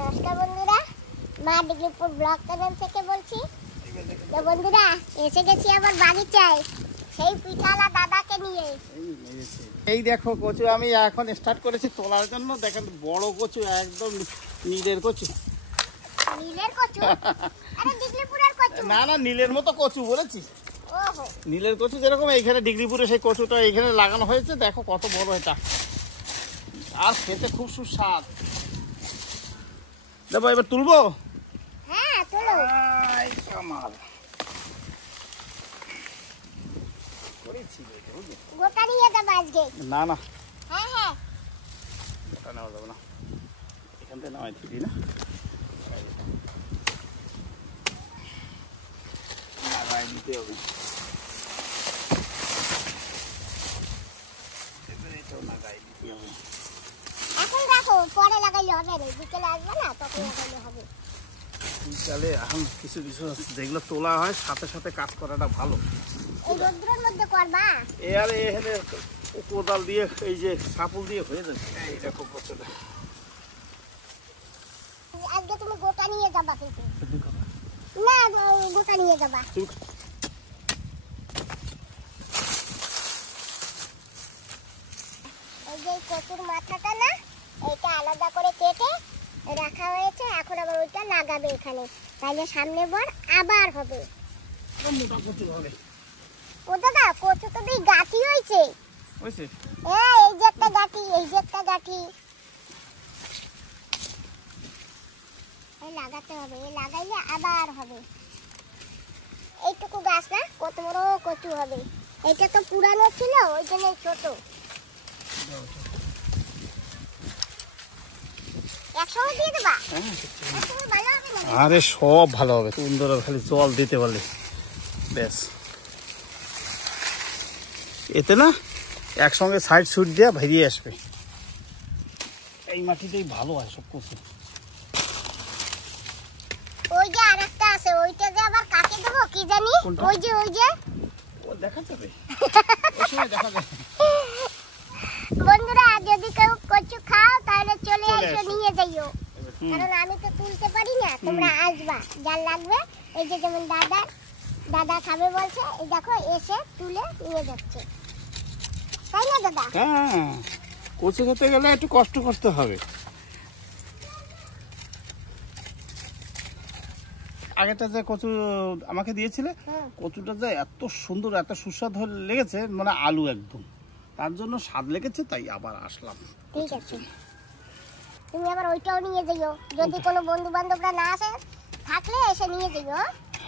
নমস্কার বন্ধুরা, মা ডিগ্রিপুর ব্লগ চ্যানেল থেকে বলছি। তো বন্ধুরা, এসে গেছি আমার বাগিচায় সেই পিঠালা দাদাকে নিয়ে। এই দেখো কচু আমি এখন স্টার্ট করেছি তোলার জন্য। দেখেন বড় কচু, একদম নীলের কচু। নীলের কচু? আরে ডিগ্রিপুরের কচু। না না, নীলের মতো কচু বলেছি। ওহো, নীলের কচু যেরকম এইখানে ডিগ্রিপুরে সেই কচুটা এইখানে লাগানো হয়েছে। দেখো কত বড় এটা, আর খেতে খুব সুস্বাদ। দেখো এবার তুলবো। হ্যাঁ তোলো। কামাল গোটা নিয়ে যাবো আজকে। না না, হ্যাঁ হ্যাঁ, গোটা নেওয়া যাবে না, এখান থেকে নামাই দিবি না। লাগাই দিতে হবে, লাগাই দিতে হবে। এখন রাখো, পরে লাগাইলে হবে না। বিকেলে আসবে না, তখন লাগাইলে হবে। বিকালে এখন কিছু কিছু যেগুলো তোলা হয় সাথে সাথে কাজ করাটা ভালো। এই রোদ্রের মধ্যে করবা? এখানে কোদাল দিয়ে এই যে সাপুল দিয়ে হয়ে যাবে। এই দেখো কতটা। আজকে তুমি গোটা নিয়ে যাবা কিন্তু। না, গোটা নিয়ে যাবা। এই যে কচুর মাথাটা না, এইটা আলাদা করে কেটে রাখা হয়েছে। এখন আবার ওইটা লাগাবে এখানে, তাইলে সামনে বার আবার হবে। মোটা কচু হবে। ও দাদা, কচু তো এই গাঁটি হয়েছে। হয়েছে? এই যে একটা গাঁটি, এই যে একটা গাঁটি। লাগাতে হবে, লাগাইলে আবার হবে। এইটুকু গাছ না, কত বড় কচু হবে। এটা তো পুরানো ছিল, ওই জন্য ছোট। একসঙ্গে দিয়ে দেবা? একসঙ্গে ভালো হবে না? আরে সব ভালো হবে, সুন্দর। খালি জল দিতে পারলে ব্যাস। এতে না একসঙ্গে সাইড সুট দিয়ে ভেরিয়ে আসবে। এই মাটিতেই ভালো হয় সব কিছু। ওই যে আরেকটা আছে, ওইটা যে আবার কাকে দেবো কি জানি। কোনটা? ওই যে ও দেখা যাবে, ওই সময় দেখা যাবে। বন্ধুরা, যদি কেউ কচু খাও তাহলে চলে চলে এসো, আসো। নিয়ে যাইও। কারণ আমি তো তুলতে পারি না, তোমরা আসবা। যার লাগবে, এই যে যেমন দাদা খাবে বলছে, এই দেখো এসে তুলে নিয়ে যাচ্ছে, তাই না দাদা? হ্যাঁ, কচু খেতে গেলে একটু কষ্ট করতে হবে। আগেটা যে কচু আমাকে দিয়েছিলে, কচুটা যে এত সুন্দর এত সুস্বাদু লেগেছে, মানে আলু একদম, তার জন্য স্বাদ লেগেছে, তাই আবার আসলাম। ঠিক আছে, তুমি আবার ওইটাও নিয়ে যাইও। যদি কোনো বন্ধু বান্ধবরা না আসে, থাকলে এসে নিয়ে যাইও।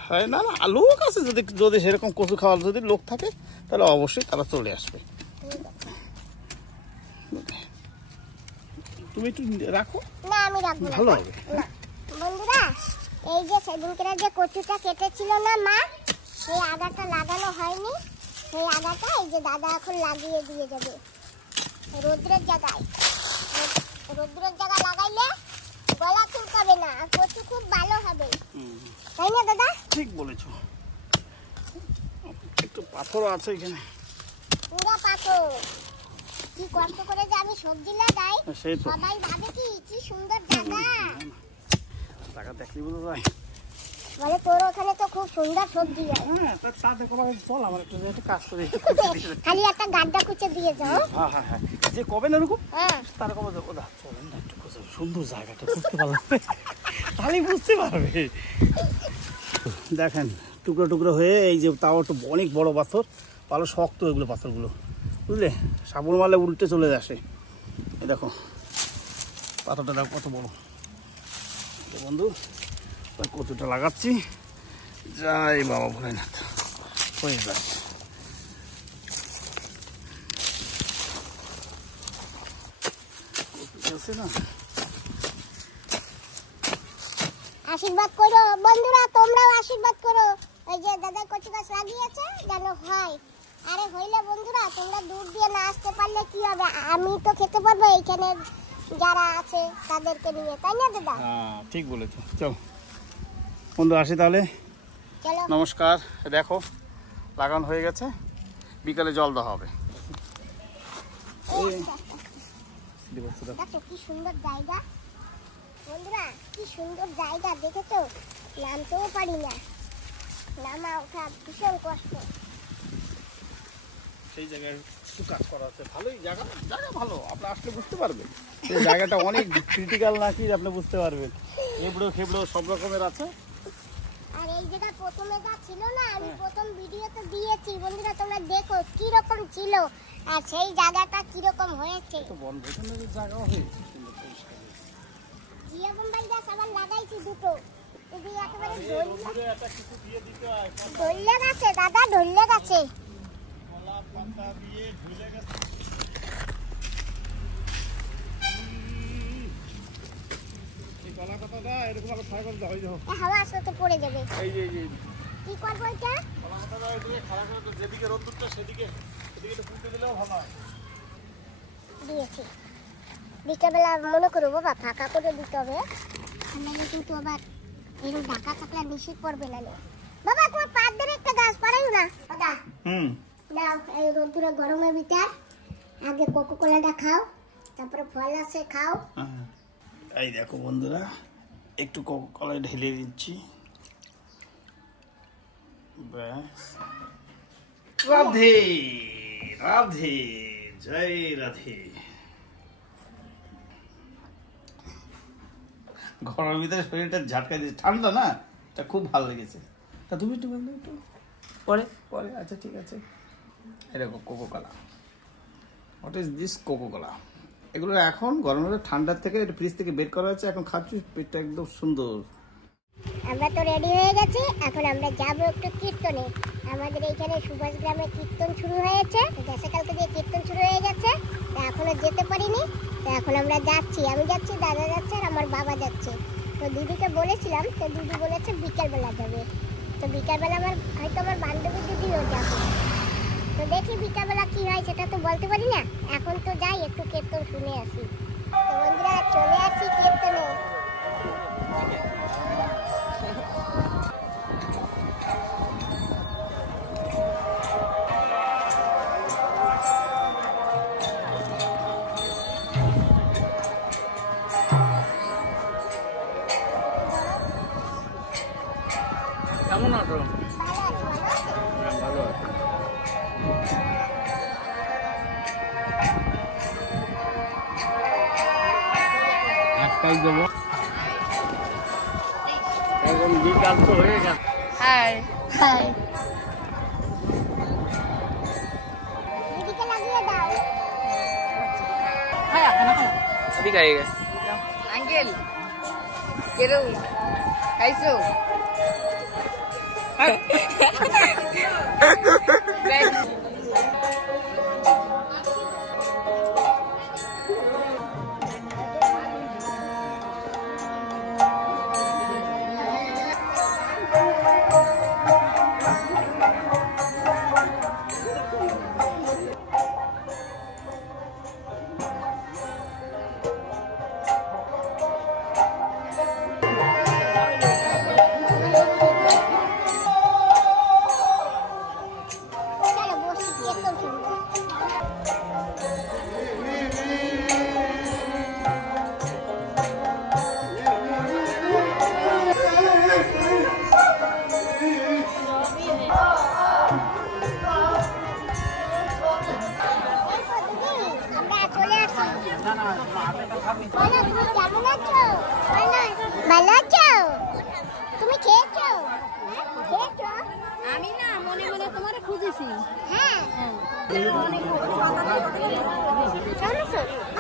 হ্যাঁ, না না, লোক আছে, যদি সেরকম কচু খাওয়ার যদি লোক থাকে তাহলে অবশ্যই তারা চলে আসবে। তুমি একটু রাখো। না, আমি রাখবো না। ভালো হবে। না। বন্ধুরা, এই যে সেদিনকে যে কচুটা কেটেছিল না মা, সেই আগাটা লাগানো হয়নি। সেই আগাটা এই যে দাদা এখন লাগিয়ে দিয়ে যাবে রোদ্রের জায়গায়। রোদ্রের জায়গায় লাগাইলে গলা চুলকাবে না, আর কচু খুব ভালো হবে, তাই না দাদা? ঠিক বলেছো। একটু পাথর আছে এখানে, পুরো পাথর। কি কষ্ট করে যে আমি সবজি লাগাই, সেই তো সবাই ভাবে কি সুন্দর জায়গা। টাকা দেখলি বোঝা যায়। বলে তোর ওখানে তো খুব সুন্দর সবজি হয়। হ্যাঁ, তা দেখো চল, আমার একটু কাজ করে। খালি একটা গাড্ডা খুঁজে দিয়ে যাও। হ্যাঁ হ্যাঁ হ্যাঁ, যে কবে না ওরকম হ্যাঁ, তার কবে ওদা চলেন না একটু সুন্দর জায়গাটা বুঝতে পারবে, তাহলে বুঝতে পারবে। দেখেন টুকরো টুকরো হয়ে, এই যে তাও একটু অনেক বড় পাথর, ভালো শক্ত এগুলো পাথরগুলো, বুঝলে? সাবল মারলে উল্টে চলে আসে। এই দেখো পাথরটা দেখো কত বড়। তো বন্ধু, কচুটা লাগাচ্ছি। যাই বাবা ভোলেনাথ, হয়ে যায়। না, আশীর্বাদ করো বন্ধুরা, তোমরাও আশীর্বাদ করো। ওই যে দাদা কচু গাছ লাগিয়েছে, যেন হয়। আরে হইলে বন্ধুরা, তোমরা দূর দিয়ে না আসতে পারলে কি হবে? আমি তো খেতে পারবো এইখানে যারা আছে তাদেরকে নিয়ে, তাই না দাদা? হ্যাঁ ঠিক বলেছো। চলো বন্ধু, আসি তাহলে। চলো, নমস্কার। দেখো লাগানো হয়ে গেছে, বিকালে জল দেওয়া হবে। দেখো কি সুন্দর জায়গা। বন্ধুরা কি সুন্দর জায়গা দেখেছো, নামতেও পারি না, নামা ওঠা ভীষণ কষ্ট। সেই জায়গায় কিছু কাজ করা আছে, ভালোই জায়গা, জায়গা ভালো, আপনি আসলে বুঝতে পারবেন এই জায়গাটা অনেক ক্রিটিক্যাল নাকি আপনি বুঝতে পারবেন। এবড়ো খেবড়ো সব রকমের আছে। আর এই জায়গা প্রথমে যা ছিল না, আমি প্রথম ভিডিওতে দিয়েছি বন্ধুরা, তোমরা দেখো কি রকম ছিল আর সেই জায়গাটা কি রকম হয়েছে। তো বনভোজনের জায়গা হয়েছে সুন্দর পরিষ্কার। জিয়া বোম্বাই গাছ আবার লাগাইছি দুটো, যদি একেবারে রোদে একটা কিছু দিয়ে দিতে হয়। ধরলে গেছে দাদা, ধরলে গেছে। কলা পাতা দিয়ে ঝুলে গেছে। এই কলা পাতাটা এরকম ভাবে খারাপ করে দাও, এই দেখো হাওয়া আসলে তো পড়ে যাবে। এই যে কি করবো এটা? কলা পাতাটা এদিকে খারাপ করে যেদিকে রোদ উঠছে সেদিকে একটু পুঁতে দিলেও ভালো হয়। দিয়েছি, বিকেলবেলা মনে করো বাবা ফাঁকা করে দিতে হবে, নাহলে কিন্তু আবার এরকম ঢাকা থাকলে বেশি পড়বে না। বাবা তোমার পাদ্দের একটা গাছ পারাইও না দাদা। নাও এই রোদ্দুরে গরমের ভিতর আগে কোকো কোলাটা খাও, তারপরে ফল আছে খাও। এই দেখো বন্ধুরা, একটু কোকো কোলা ঢেলে দিচ্ছি। ব্যাস, রাধে রাধে, জয় রাধে। ঘরের ভিতরে শরীরটা ঝাটকা দিয়েছে, ঠান্ডা না, এটা খুব ভালো লেগেছে। তা তুমি একটু বললে একটু পরে পরে, আচ্ছা ঠিক আছে। এরকম Coca Cola, what is this Coca Cola? এগুলো এখন গরমের ঠান্ডার থেকে ফ্রিজ থেকে বের করা হয়েছে, এখন খাচ্ছি, পেটটা একদম সুন্দর। আমরা তো রেডি হয়ে গেছি, এখন আমরা যাবো একটু কীর্তনে। আমাদের এইখানে সুভাষ গ্রামে কীর্তন শুরু হয়েছে, কালকে দিয়ে কীর্তন শুরু হয়ে গেছে, তো এখনো যেতে পারিনি, তো এখন আমরা যাচ্ছি, আমি যাচ্ছি, দাদা যাচ্ছে আর আমার বাবা যাচ্ছে। তো দিদিকে বলেছিলাম, তো দিদি বলেছে বিকেলবেলা যাবে, তো বিকেলবেলা হয়তো আমার বান্ধবী দিদিও যাবে। তো দেখি বিকালবেলা কি হয় সেটা তো বলতে পারি না, এখন তো যাই একটু কীর্তন শুনে আসি। তো বন্ধুরা চলে আসি কীর্তনে। কেমন আছো? ভালো আছে। একটাই দেবো, এখন বিকাল তো হয়ে গেছে। হাই হাই, দিদিকে লাগিয়ে দাও। এদিকে আইগে আঙ্কেল কেরো খাইছো? চলো বসি, কীর্তন শুনবো। আমরা চলে আসি। বলো, তুমি কেমন আছো? ভালো আছো? তুমি খেয়েছো? খেয়েছো? আমি না মনে মনে তোমারে খুঁজেছি। হ্যাঁ,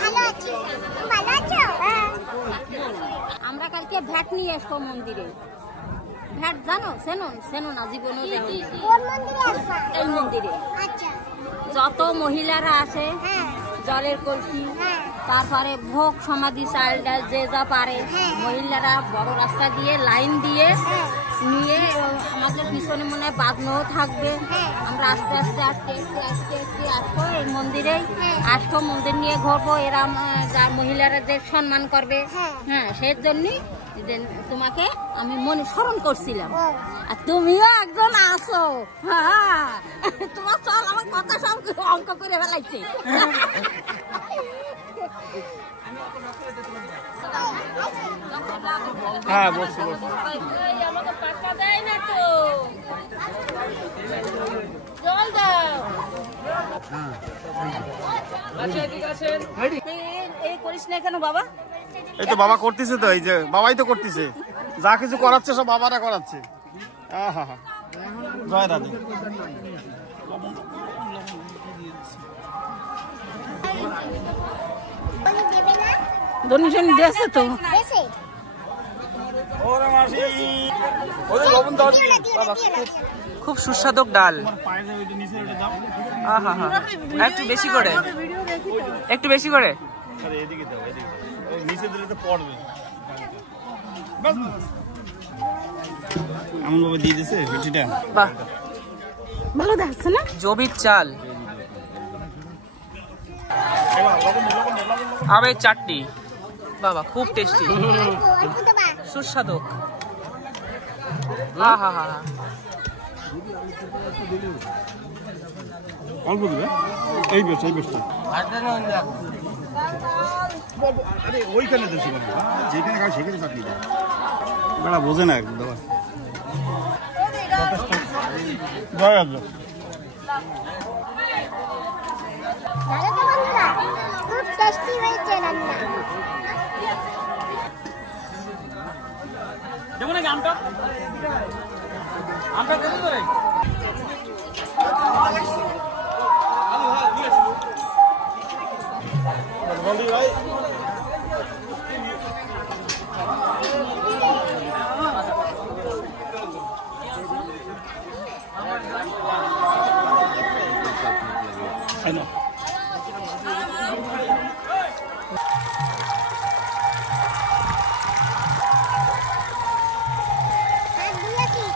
ভালো আছি। ভালো আছো? হ্যাঁ। আমরা কালকে ভ্যাট নিয়ে আসবো মন্দিরে। ভ্যাট জানো? সেনো না, জীবনও দেখি। কোন মন্দিরে আসবা? এই মন্দিরে আচ্ছা। যত মহিলারা আসে, হ্যাঁ জলের কলসি, হ্যাঁ তারপরে ভোগ সমাধি, চাল ডাল যে যা পারে, হ্যাঁ। মহিলারা বড় রাস্তা দিয়ে লাইন দিয়ে হ্যাঁ নিয়ে আমাদের পিছনে মনে হয় বাঁধনাও থাকবে। হ্যাঁ। আমরা আস্তে আস্তে আসবো এই মন্দিরে, হ্যাঁ। আসবো মন্দির নিয়ে ঘুরবো। এরা যা মহিলাদের সম্মান করবে, হ্যাঁ। হ্যাঁ, সেই জন্যই তোমাকে আমি মনে স্মরণ করছিলাম। ও, আর তুমিও একজন আসো। হ্যাঁ, তোমার চল আমার কথা সব অঙ্ক করে ফেলাইছে। হ্যাঁ বসছি বসছি। আমাকে পাত্তা দেয় না তো, জল দাও। এই করিস না কেন বাবা? এই তো বাবা করতেছে, তো এই যে বাবাই তো করতেছে, যা কিছু করাচ্ছে সব বাবারা করাচ্ছে। আহা হা, জয় রাধে। ডোনেশন দিয়েছে তো। ওরে মাসি, ওরে লবণ দাও বাবা। খুব সুস্বাদু ডাল। পায়ে যাবে তো নিচে উঠে দাও। আহা হা, একটু বেশি করে, একটু বেশি করে। আরে এদিকে দাও, এদিকে দাও। ওই নিচে দিলে তো পড়বে। বাস এমন ভাবে দিয়ে দিয়েছে পেটিটা। বাহ, ভালো দেখছে না? জবির চাল, আমের চাটনি, বাবা খুব টেস্টি, সুস্বাদু। আহা হা, অল্প দিবে, এই বেশ, এই বেশটা। আরে ওইখানে তো ছিল না, যেখানে খাও সেখানে চাটনি দাও। বেড়া বোঝে না একদম দাদা। জয় রাধে। খুব টেস্টি হয়েছে রান্না। দেবো নাকি আমটা? আমটা দেবো তো? বলি ভাই,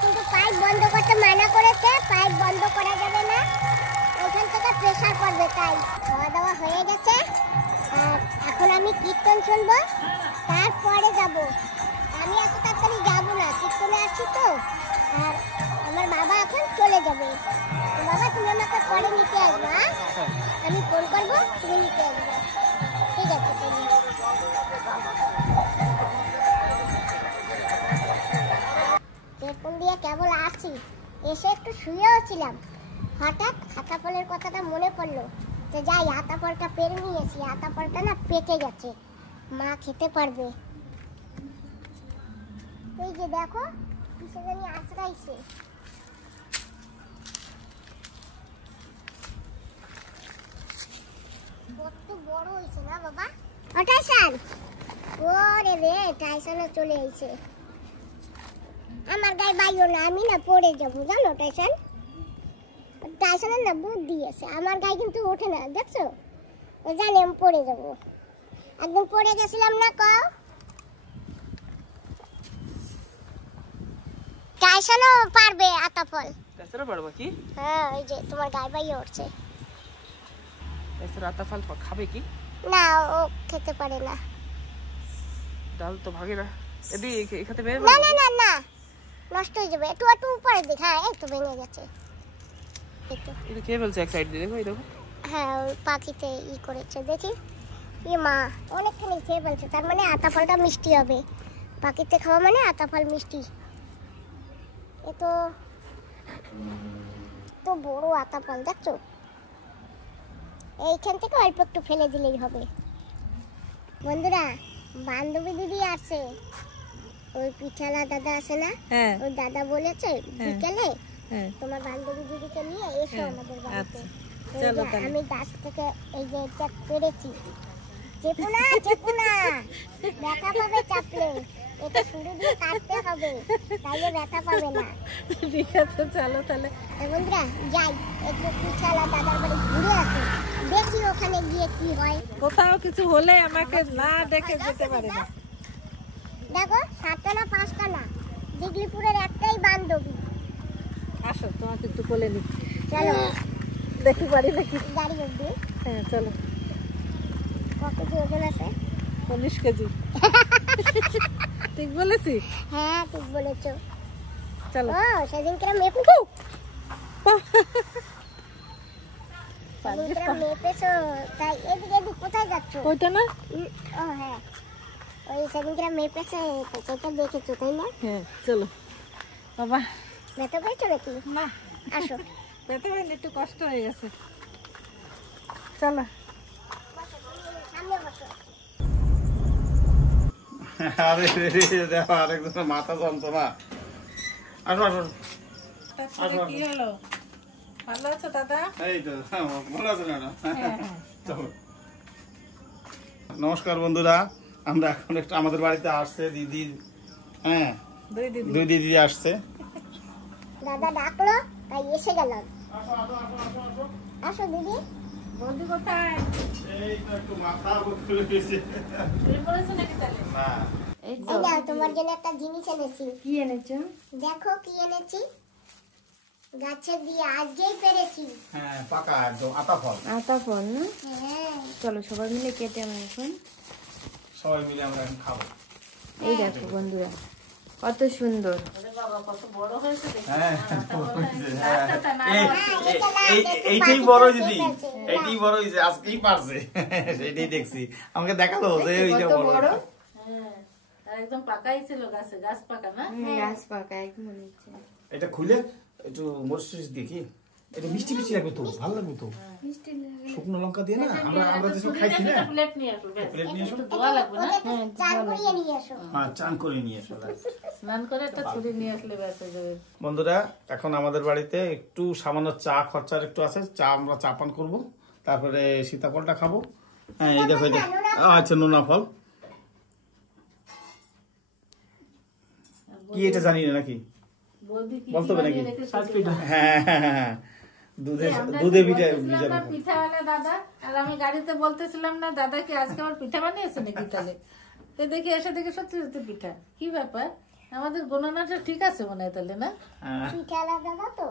কিন্তু পাইপ বন্ধ করতে মানা করেছে, পাইপ বন্ধ করা যাবে না, ওখান থেকে প্রেসার পড়বে। তাই খাওয়া দাওয়া হয়ে গেছে, আর এখন আমি কীর্তন শুনবো, তারপরে যাব। আমি এত তাড়াতাড়ি যাবো না, কীর্তনে আছি তো। আর আমার বাবা এখন চলে যাবে। তো বাবা তুমি আমাকে পরে নিতে আসবে, হ্যাঁ? আমি ফোন করবো, তুমি নিতে আসবে, ঠিক আছে? পেছন দিয়ে কেবল আসি, এসে একটু শুয়েও ছিলাম, হঠাৎ আতাফলের কথাটা মনে পড়লো। যে যাই, আতাফলটা পেরে নিয়েছি, আতাফলটা না পেকে গেছে, মা খেতে পারবে। এই যে দেখো কিসে জানি আশ্রাইছে, কত বড় হয়েছে না বাবা। টাইসন, ওরে রে টাইসনও চলে এসেছে। আমার গায়ে বাইও না, আমি না পড়ে যাবো জানো টাইসন। টাইসনের না বুদ্ধি আছে, আমার গায়ে কিন্তু ওঠে না, দেখছো? ও জানে আমি পড়ে যাবো। একদম পড়ে গেছিলাম না, কও। টাইসনও পারবে আতাফল। এছাড়া পারবা কি? হ্যাঁ, ওই যে তোমার গায়ে বাইয়ে উঠছে। এছাড়া আতাফল খাবে কি? না, ও খেতে পারে না। ডাল তো ভাগে না, এদিকে এখানে বের না না না না, নষ্ট হয়ে যাবে। একটু একটু উপরে দেখ, হ্যাঁ এই তো ভেঙে গেছে। এটা কে বলছে এক সাইড দিয়ে? দেখো এই দেখো। হ্যাঁ, ওই পাখিতে ই করেছে, দেখি। এ মা, অনেকখানি খেয়ে ফেলছে, তার মানে আতাফলটা মিষ্টি হবে। পাখিতে খাওয়া মানে আতাফল মিষ্টি। এ তো তো বড় আতাফল, দেখছো? এইখান থেকে অল্প একটু ফেলে দিলেই হবে। বন্ধুরা, বান্ধবী দিদি আসে, ওই পিঠালা দাদা আছে না, ওই দাদা বলেছে বিকেলে তোমার বান্ধবী দিদিকে নিয়ে এসো আমাদের বাড়িতে। আমি গাছ থেকে এই যে এটা পেরেছি, চেপু না চেপু না, ব্যথা পাবে চাপলে, এটা শুরু দিয়ে কাটতে হবে, তাইলে ব্যথা পাবে না। ঠিক আছে, চলো তাহলে। বন্ধুরা যাই, একটু পিঠালা দাদার বাড়ি ঘুরে আসি, দেখি ওখানে গিয়ে কি হয়। কোথাও কিছু হলে আমাকে না দেখে যেতে পারে না। দেখো, 7টা না 5টা না, দিগলিপুরের একটাই বান্ধবী। আসো, তোমাকে একটু কোলে নি, চলো দেখি পারি নাকি। গাড়ি অব্দি। হ্যাঁ চলো। কত কেজি ওজন আছে? 19 কেজি। ঠিক বলেছি? হ্যাঁ ঠিক বলেছো। চলো। ও সেদিনকে মেপে মেপেছো, তাই এদিকে এদিক কোথায় যাচ্ছ? ওইটা না? ও হ্যাঁ, ওই সেদিনকে মেয়ে পেছে সেটা দেখেছো তাই না? হ্যাঁ চলো বাবা। ব্যথা পেয়েছো নাকি? না আসো। ব্যথা পাইলে একটু কষ্ট হয়ে গেছে। চলো সামনে বসো। আরে দেখো আরেকজন মাথা যন্ত্রণা। আসো আসো আসো। কি হলো? ভালো আছো দাদা? এই তো ভালো আছো না? চলো। নমস্কার বন্ধুরা, আমরা এখন একটু আমাদের বাড়িতে আসছে দিদি। হ্যাঁ, দুই দিদি আসছে। দাদা ডাকলো তাই এসে গেলাম। আসো দিদি। বন্ধু কোথায়? এই তো একটু মাথা ঘুরে গেছে। তুমি বলেছো নাকি তাহলে? না, এই এই নাও তোমার জন্য একটা জিনিস এনেছি। কি এনেছো? দেখো কি এনেছি। গাছে দিয়ে আজকেই পেরেছি। হ্যাঁ পাকা একদম আতা ফল। আতা ফল না? হ্যাঁ চলো সবাই মিলে কেটে আমরা এখন সবাই মিলে আমরা এখন খাবো। এই দেখো বন্ধুরা কত সুন্দর। হ্যাঁ, এইটাই বড় দিদি, এইটাই বড় হয়েছে, আজকেই পারছে। সেটাই দেখছি, আমাকে দেখালো যে এইটা বড়। একদম পাকাই ছিল গাছে, গাছ পাকা না? গাছ পাকা একদম। এটা খুলে একটু মরিচ দেখি, এটা মিষ্টি মিষ্টি লাগবে তো, ভালো লাগবে তো। শুকনো লঙ্কা দিয়ে না, আমরা যেসব খাইছি না। প্লেট নিয়ে আসো, প্লেট নিয়ে এসো। ধোয়া লাগবে না? চান করিয়ে নিয়ে এসো। হ্যাঁ, চান করে নিয়ে এসো। স্নান করে একটা ছুরি নিয়ে আসলে ব্যাস হয়ে যাবে। বন্ধুরা, এখন আমাদের বাড়িতে একটু সামান্য চা খরচার একটু আছে, চা আমরা চা পান করবো, তারপরে সীতাফলটা খাবো। হ্যাঁ এই দেখো, আচ্ছা নোনা ফল কি এটা জানি না নাকি বলতে হবে নাকি? হ্যাঁ হ্যাঁ হ্যাঁ, দুধে পিঠা হলে দাদা আর আমি গাড়িতে বলতেছিলাম না দাদাকে আজকে আমার পিঠা বানিয়েছে নাকি তাহলে, তো দেখি এসে দেখি সত্যি সত্যি পিঠা। কি ব্যাপার, আমাদের গণনাটা ঠিক আছে মনে হয় তাহলে না? পিঠালা দাদা তো।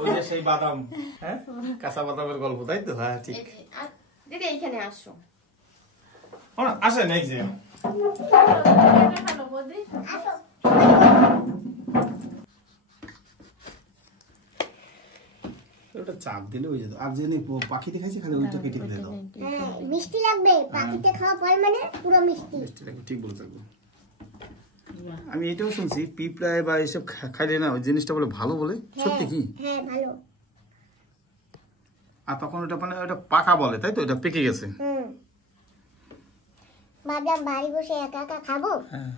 ওই যে সেই বাদাম, হ্যাঁ কাঁচা বাদামের গল্প, তাই তো? হ্যাঁ ঠিক। দিদি এইখানে আসো। আসেন এই যে ভালো বৌদি। আসো। ওটা চাপ দিলে ওই যেত, আর যিনি পাখিতে খাইছে খালি ওইটা কেটে ফেলে দাও। হ্যাঁ মিষ্টি লাগবে, পাখিতে খাওয়া ফল মানে পুরো মিষ্টি। মিষ্টি লাগবে, ঠিক বলে থাকবো। আমি এটাও শুনছি পিঁপড়ায় বা এসব খাইলে না ওই জিনিসটা বলে ভালো বলে, সত্যি কি? হ্যাঁ ভালো। আর তখন ওটা মানে ওটা পাকা বলে, তাই তো? এটা পেকে গেছে। ভাবলাম বাড়ি বসে একা একা খাবো, হ্যাঁ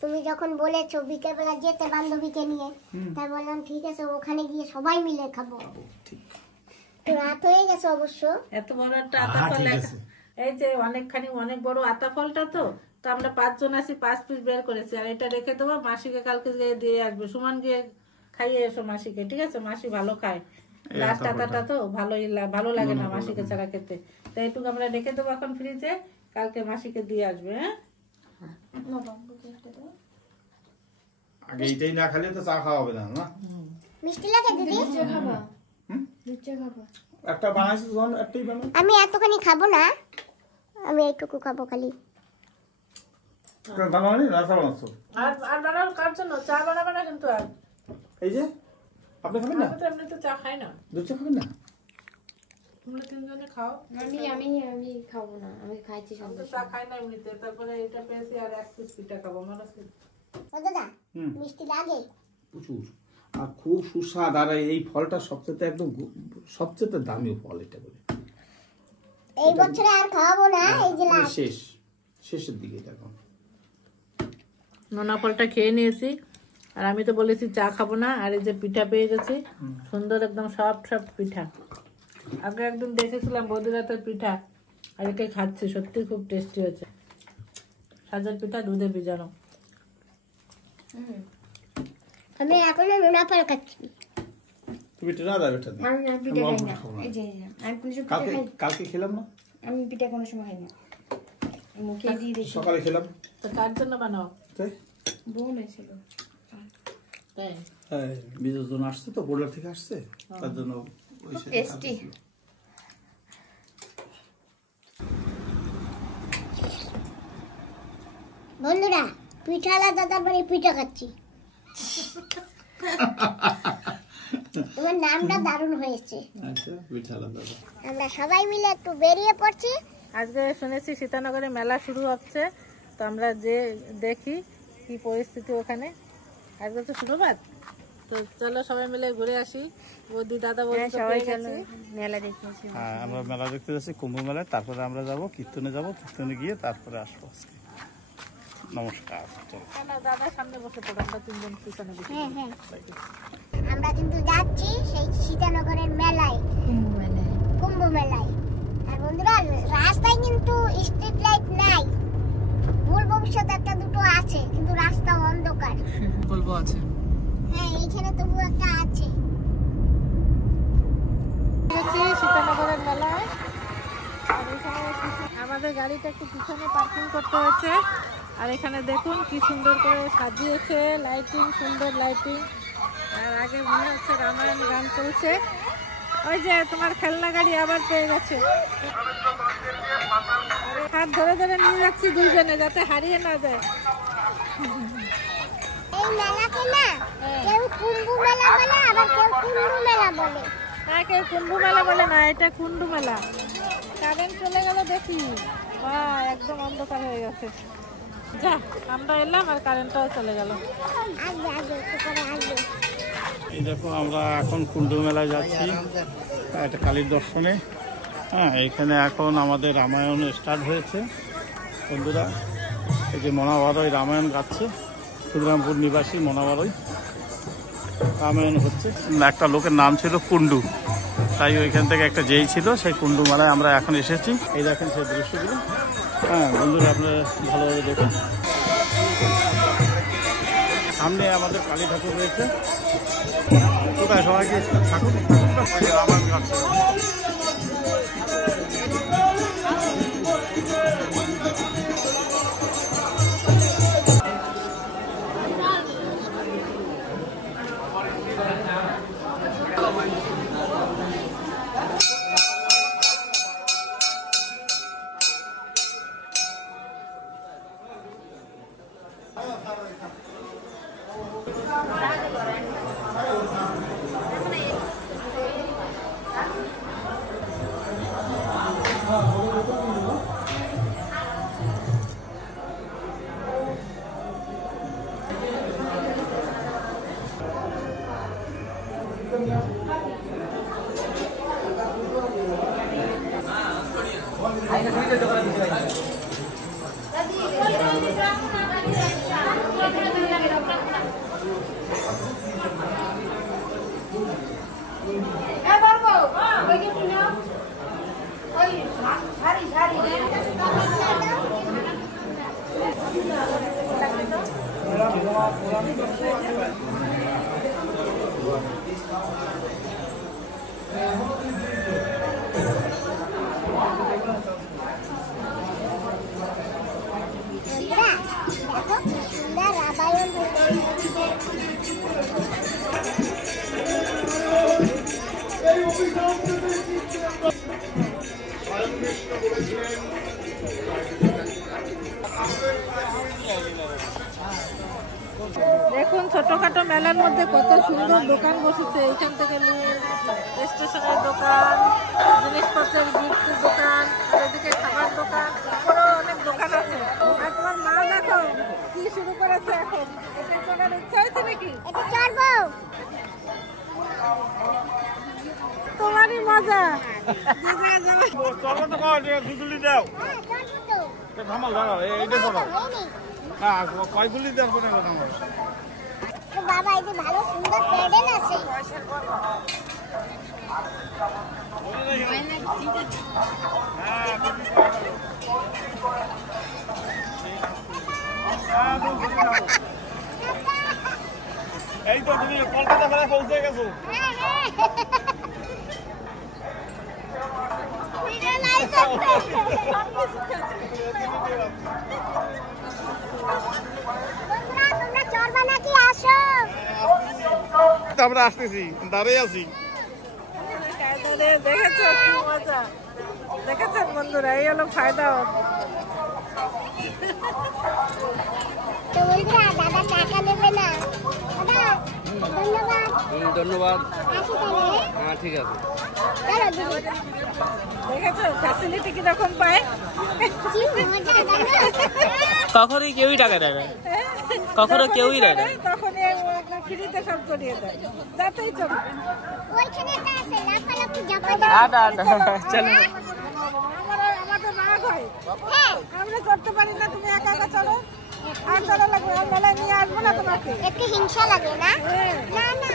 তুমি যখন বলেছো বিকেলবেলা যেতে বান্ধবীকে নিয়ে, তাই বললাম ঠিক আছে ওখানে গিয়ে সবাই মিলে খাবো। ঠিক। তো রাত হয়ে গেছে অবশ্য। এত বড় একটা আতা ফল, এই যে অনেকখানি অনেক বড় আতা ফলটা তো আমরা 5 জন আছি, 5 পিস বের করেছি। আর এটা রেখে দেবো, মাসিকে কালকে গিয়ে দিয়ে আসবে। সুমন গিয়ে খাইয়ে এসো মাসিকে, ঠিক আছে? মাসি ভালো খায়, লাস্ট আতাটা তো ভালো লাগে না মাসিকে ছাড়া খেতে। তো এইটুকু আমরা রেখে দেবো এখন ফ্রিজে, কালকে মাসিকে দিয়ে আসবে। হ্যাঁ আগে এইটাই না খেলে তো চা খাওয়া হবে না, না? মিষ্টি লাগে দিদি? একটা বানাইছি যখন একটাই বানাই। আমি এতখানি খাবো না, আমি এইটুকু খাবো খালি। বানানি রাস্তা বানাচ্ছো? আর বানানো কার জন্য? চা বানাবে না কিন্তু। আর এই যে আপনি খাবেন না? এমনি তো চা খাই না। দুধ চা খাবেন না? তোমরা 3 জনে খাও। আমি খাবো না, আমি খাইছি সব। চা খাই না এমনিতে, তারপরে এটা পেয়েছি আর 1 পিস পিঠা খাবো। ও দাদা মিষ্টি লাগে প্রচুর, আর খুব সুস্বাদ। আর এই ফলটা সবচেয়ে একদম সবচেয়ে দামি ফল এটা বলে। এই বছরে আর খাওয়াবো না, এই যে শেষের দিকে দেখো। নোনা ফলটা খেয়ে নিয়েছি, আর আমি তো বলেছি চা খাবো না। আর এই যে পিঠা পেয়ে গেছি, সুন্দর একদম সফট পিঠা। আগে একদিন দেখেছিলাম বৌদির হাতের পিঠা, আর এটাই খাচ্ছি, সত্যি খুব টেস্টি হয়েছে। সাজের পিঠা দুধে ভিজানো। আমি এখনো নোনা ফল খাচ্ছি। তুমি না দাও এটা। আমি পিঠা খাই না, এই যে আমি কোনো সময় পিঠা খাই। কালকে খেলাম না, আমি পিঠা কোনো সময় খাই না, মুখে দিয়ে দেখি। সকালে খেলাম। তো কার জন্য বানাও? বোন এসেছিল, তাই হ্যাঁ বিজয় জন আসছে তো, বোর্ডার থেকে আসছে, তার জন্য টেস্টি। বন্ধুরা পিঠালা দাদার বাড়ি পিঠা খাচ্ছি। তোমার নামটা দারুণ হয়েছে। আচ্ছা পিঠালা দাদা। আমরা সবাই মিলে একটু বেরিয়ে পড়ছি, আজকে শুনেছি সীতানগরে মেলা শুরু হচ্ছে, তো আমরা যে দেখি কি পরিস্থিতি ওখানে। আজকে তো শুক্রবার, তো চলো সবাই মিলে ঘুরে আসি। বৌদি দাদা বৌদি সবাই চলো মেলা দেখতে। হ্যাঁ, আমরা মেলা দেখতে যাচ্ছি, কুম্ভ মেলায়। তারপরে আমরা যাব কীর্তনে, কীর্তনে গিয়ে তারপরে আসবো। নমস্কার। দাদা সামনে বসে পড়ো, আমরা তিনজন পিছনে বসে। আমরা কিন্তু যাচ্ছি সেই সীতানগরের মেলায়, কুম্ভ মেলায়। আর বন্ধুরা, রাস্তায় কিন্তু স্ট্রিট লাইট নাই, ভুল ভবিষ্যৎ একটা দুটো আছে, কিন্তু রাস্তা অন্ধকার। বলবো আছে। হ্যাঁ, এইখানে তবু একটা আছে। সীতানগরের মেলায় আমাদের গাড়িটা একটু পিছনে পার্কিং করতে হয়েছে। আর এখানে দেখুন কি সুন্দর করে সাজিয়েছে, লাইটিং, সুন্দর লাইটিং। আর আগে মনে হচ্ছে রামায়ণ গান চলছে। ওই যে তোমার খেলনা গাড়ি আবার পেয়ে গেছে। হাত ধরে ধরে নিয়ে যাচ্ছি দুইজনে, যাতে হারিয়ে না যায়। এই মেলাকে না কেউ কুম্ভ মেলা বলে, আবার কেউ কুন্ডু মেলা বলে। হ্যাঁ, কেউ কুম্ভ মেলা বলে না, এটা কুন্ডু মেলা। কারেন্ট চলে গেল দেখি, বাহ, একদম অন্ধকার হয়ে গেছে। যা, আমরা এলাম আর কারেন্টটাও চলে গেল। আসবে আসবে, একটু পরে আসবে। এই দেখো, আমরা এখন কুন্ডু মেলায় যাচ্ছি একটা কালীর দর্শনে। হ্যাঁ, এখানে এখন আমাদের রামায়ণ স্টার্ট হয়েছে। বন্ধুরা, এই যে মনাবারই রামায়ণ গাচ্ছে, ক্ষুদিরামপুর নিবাসী মনাবারই রামায়ণ হচ্ছে। একটা লোকের নাম ছিল কুন্ডু, তাই ওইখান থেকে একটা যেই ছিল, সেই কুন্ডু মেলায় আমরা এখন এসেছি। এই দেখেন সেই দৃশ্যগুলো। হ্যাঁ বন্ধুরা, আপনারা ভালোভাবে দেখুন। সামনে আমাদের কালী ঠাকুর রয়েছে। কোথায় সবাই কি ঠাকুর রামায়ণ গাচ্ছে? দেখুন, ছোটখাটো মেলার মধ্যে কত সুন্দর দোকান বসেছে। এইখান থেকে স্টেশনের দোকান, জিনিসপত্রের গিফটের দোকান, আর এদিকে খাবার দোকান, তারপরেও অনেক দোকান আছে। আর তোমার মা দেখো কি শুরু করেছে এখন। এটা চড়ার ইচ্ছা হয়েছে নাকি? এটা চড়বো। তোমারই মজা। বাবা, এই যে ভালো সুন্দর প্যাডেল আছে। এই তো তুমি কলকাতা মেলায় পৌঁছে গেছো। আমরা আসতেছি, দাঁড়িয়ে আছি। দেখেছো কি মজা, দেখেছেন বন্ধুরা, এই হলো ফায়দা। তো বন্ধুরা, দাদা টাকা নেবে না। দাদা ধন্যবাদ। ধন্যবাদ। আসি তাহলে। হ্যাঁ, ঠিক আছে। চলো দিদি। দেখেছো ফ্যাসিলিটি কিরকম পায়। কি মজা জানো? কখনোই কেউই টাকা দেয় না, কখনো কেউই দেয় না। তখন ফ্রিতে সব করিয়ে দেয়, যাতেই চলবে। ওইখানে একটা আছে লাফালাফি জাপা চলো আমাদের রাগ হয়, হ্যাঁ আমরা করতে পারি না, তুমি একা একা চলো। আর চলো লাগবে, আর মেলায় নিয়ে আসবো না তোমাকে। একটু হিংসা লাগে না? না না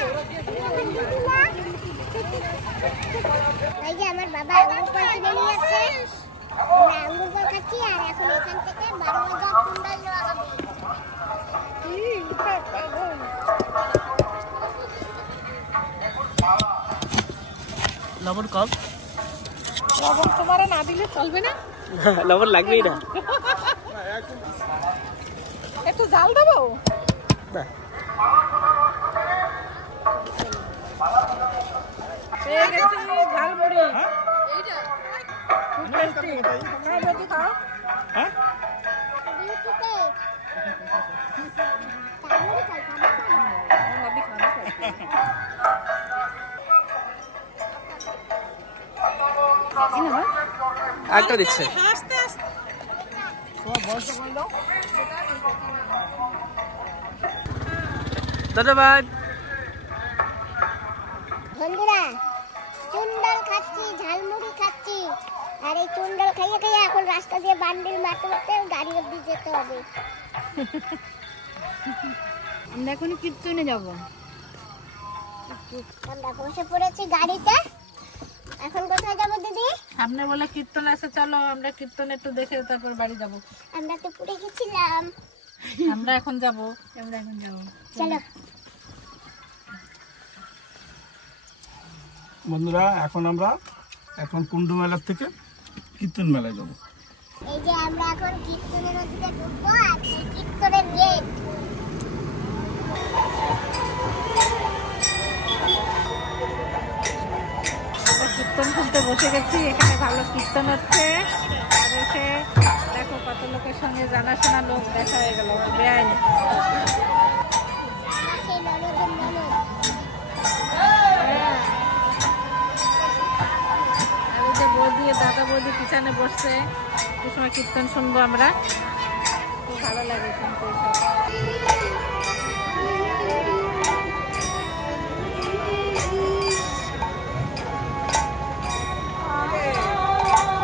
এই যে আমার বাবা আঙ্গুর ফল কিনে নিয়ে আসছে, আমরা আঙ্গুর ফল খাচ্ছি। আর এখন এখান থেকে 12 জগ কুন্ডাল নেওয়া হবে। লবণ কম, লবণ তোমার না দিলে চলবে না, লবণ লাগবেই না। একটু জাল দেবো। পেয়ে গেছি ঝালমুড়ি, খুব টেস্টি। তোমরা যদি খাও হ্যাঁ বিউটিতে তাহলে খাই একটা দিচ্ছে। আস্তে আস্তে ধন্যবাদ। বন্ধুরা চুন্ডাল খাচ্ছি, ঝালমুড়ি খাচ্ছি। আর এই চুন্ডাল খাইয়ে খাইয়ে এখন রাস্তা দিয়ে বান্ডিল মারতে মারতে গাড়ি অব্দি যেতে হবে। আমরা এখন কীর্তনে যাব। আমরা বসে পড়েছি গাড়িতে, এখন কোথায় যাবো দিদি? সামনে বলে কীর্তন আছে, চলো আমরা কীর্তন একটু দেখে তারপর বাড়ি যাব। আমরা তো পুরে গেছিলাম, আমরা এখন যাব। চলো। বন্ধুরা এখন কুণ্ডু মেলার থেকে কীর্তন মেলায় যাবো। এই যে আমরা এখন কীর্তনের ওদিকে ঢুকবো, আর এই কীর্তনের গেট। কীর্তন শুনতে বসে গেছি, এখানে ভালো কীর্তন হচ্ছে। আর এসে দেখো কত লোকের সঙ্গে জানাশোনা লোক দেখা হয়ে গেল, বেআইনি। সেই ননদের ননদ। আর এই যে বৌদি, দাদা বৌদি পিছনে বসছে, এই সময় কীর্তন শুনবো আমরা, খুব ভালো লাগে শুনতে এসব।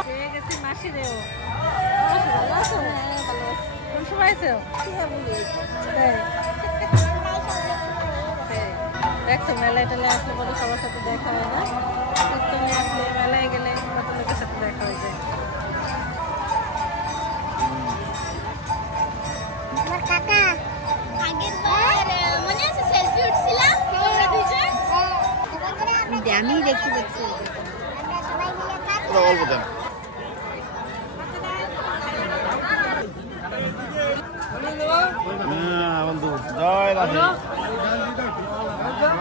পেয়ে গেছি মাসিরেও। ভালো আছো? কোন সময় আছো? দেখছো মেলায় টেলায় আসলে পরে সবার সাথে দেখা হয় না, কীর্তনে আসলে মেলায় গেলে কত লোকের সাথে দেখা হয়ে যায়। আমার কাকা আগের বার মনে আছে সেলফি উঠছিলাম আমরা দুইজন। আমি দেখতে পাচ্ছি। আমরা সবাই মিলে খাচ্ছি। অল্প দেন। হ্যাঁ বন্ধু, জয় রাধে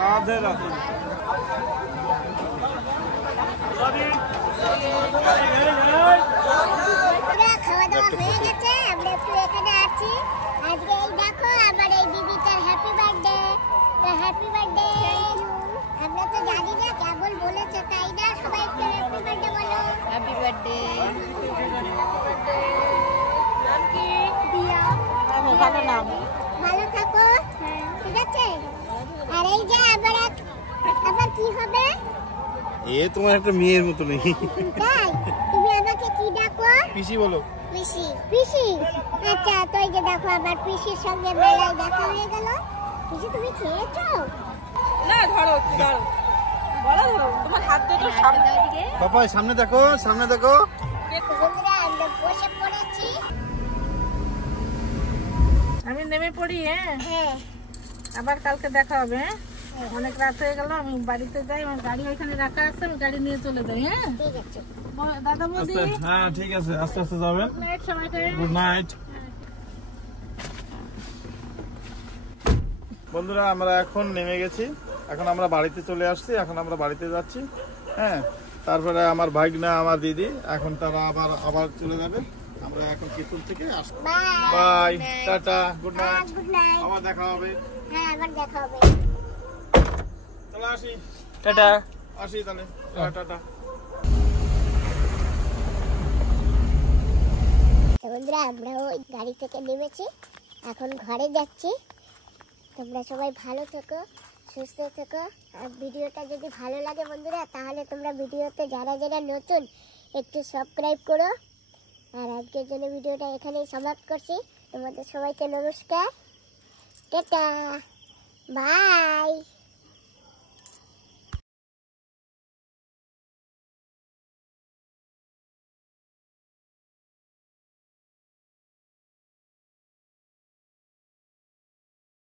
রাধে রাধে। খাওয়া দাওয়া হয়ে গেছে, আমরা একটু এখানে আছি। আজকে এই দেখো আমার এই দিদিটার হ্যাপি বার্থডে। তো হ্যাপি বার্থডে। আমরা তো জানি না, কেবল বলেছে তাই না? সবাই একটু হ্যাপি বার্থডে বলো। Happy birthday. দিয়া ভালো নাম। ভালো থাকো, ঠিক আছে? আর এই যে আবার কি হবে? এ তোমার একটা মেয়ের মতো নেই। তাই তুমি আমাকে কি ডাকো? পিসি বলো। পিসি। পিসি, আচ্ছা। তো এই যে দেখো আমার পিসির সঙ্গে মেলায় দেখা হয়ে গেল। পিসি তুমি খেয়েছো? না ধরো, ধরো বলো, ধরো তোমার হাত দুটো সামনে। পাপাই সামনে দেখো, সামনে দেখো। বন্ধুরা আমরা বসে পড়েছি। আমি নেমে পড়ি। হ্যাঁ আবার কালকে দেখা হবে। অনেক রাত হয়ে গেল, আমি বাড়িতে যাই, আমার গাড়ি ওইখানে রাখা আছে, আমি গাড়ি নিয়ে চলে যাই। হ্যাঁ ঠিক আছে। দাদা বৌদি, হ্যাঁ ঠিক আছে, আস্তে আস্তে যাবেন। গুড নাইট সবাইকে। Good night. বন্ধুরা আমরা এখন নেমে গেছি, এখন আমরা বাড়িতে চলে আসছি, এখন আমরা বাড়িতে যাচ্ছি। হ্যাঁ, তারপরে আমার ভাগনা, আমার দিদি, এখন তারা আবার চলে যাবে। আমরা এখন কীর্তন থেকে আসবো। Bye, tata, good night. Good night. আবার দেখা হবে। হ্যাঁ আবার দেখা হবে। চলো আসি। টাটা। আসি তাহলে, টাটা। তো বন্ধুরা আমরাও ওই গাড়ি থেকে নেমেছি, এখন ঘরে যাচ্ছি। তোমরা সবাই ভালো থেকো, সুস্থ থেকো। আর ভিডিওটা যদি ভালো লাগে বন্ধুরা, তাহলে তোমরা ভিডিওতে যারা যারা নতুন একটু সাবস্ক্রাইব করো। আর আজকের জন্য ভিডিওটা এখানেই সমাপ্ত করছি। তোমাদের সবাইকে নমস্কার, টাটা, বাই।